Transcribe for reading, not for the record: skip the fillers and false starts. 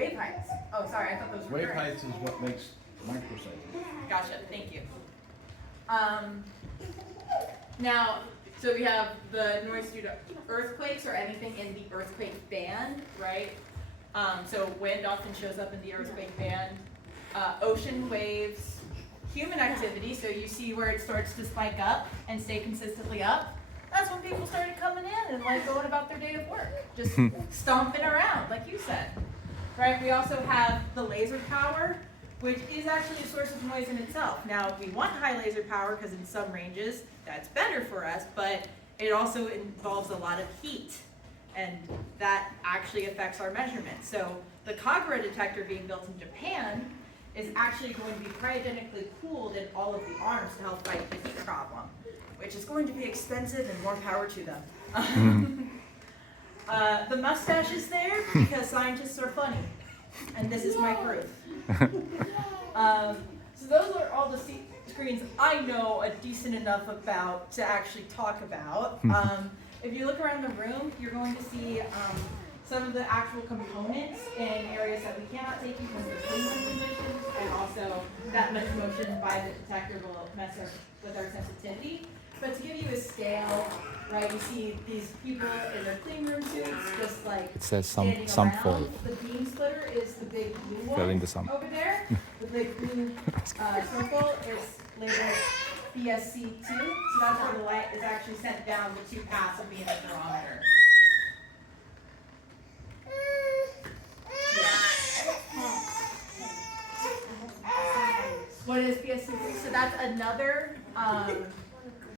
wave heights. Oh, sorry, I thought those were Wave currents. heights is what makes microseconds. Gotcha, thank you. Now, so we have the noise due to earthquakes or anything in the earthquake band, right? So wind often shows up in the earthquake band. Ocean waves, human activity, so you see where it starts to spike up and stay consistently up. That's when people started coming in and like going about their day of work, just stomping around, like you said, right? We also have the laser power, which is actually a source of noise in itself. Now, we want high laser power because in some ranges, that's better for us, but it also involves a lot of heat, and that actually affects our measurements. So the Kagura detector being built in Japan is actually going to be cryogenically cooled in all of the arms to help fight the heat problem, which is going to be expensive and more power to them. The mustache is there because scientists are funny, and this is my proof. So those are all the screens I know a decent enough about to actually talk about. If you look around the room, you're going to see some of the actual components in areas that we cannot take because of clean room conditions, and also that much motion by the detector will mess with our sensitivity. But to give you a scale, right, you see these people in their clean room suits, just like It says standing some around. fold. The beam splitter is the big blue Fill in one the sum. over there. The big blue circle is labeled BSC2, so that's where the light is actually sent down the two paths of being a thermometer. What is BSC3? So that's another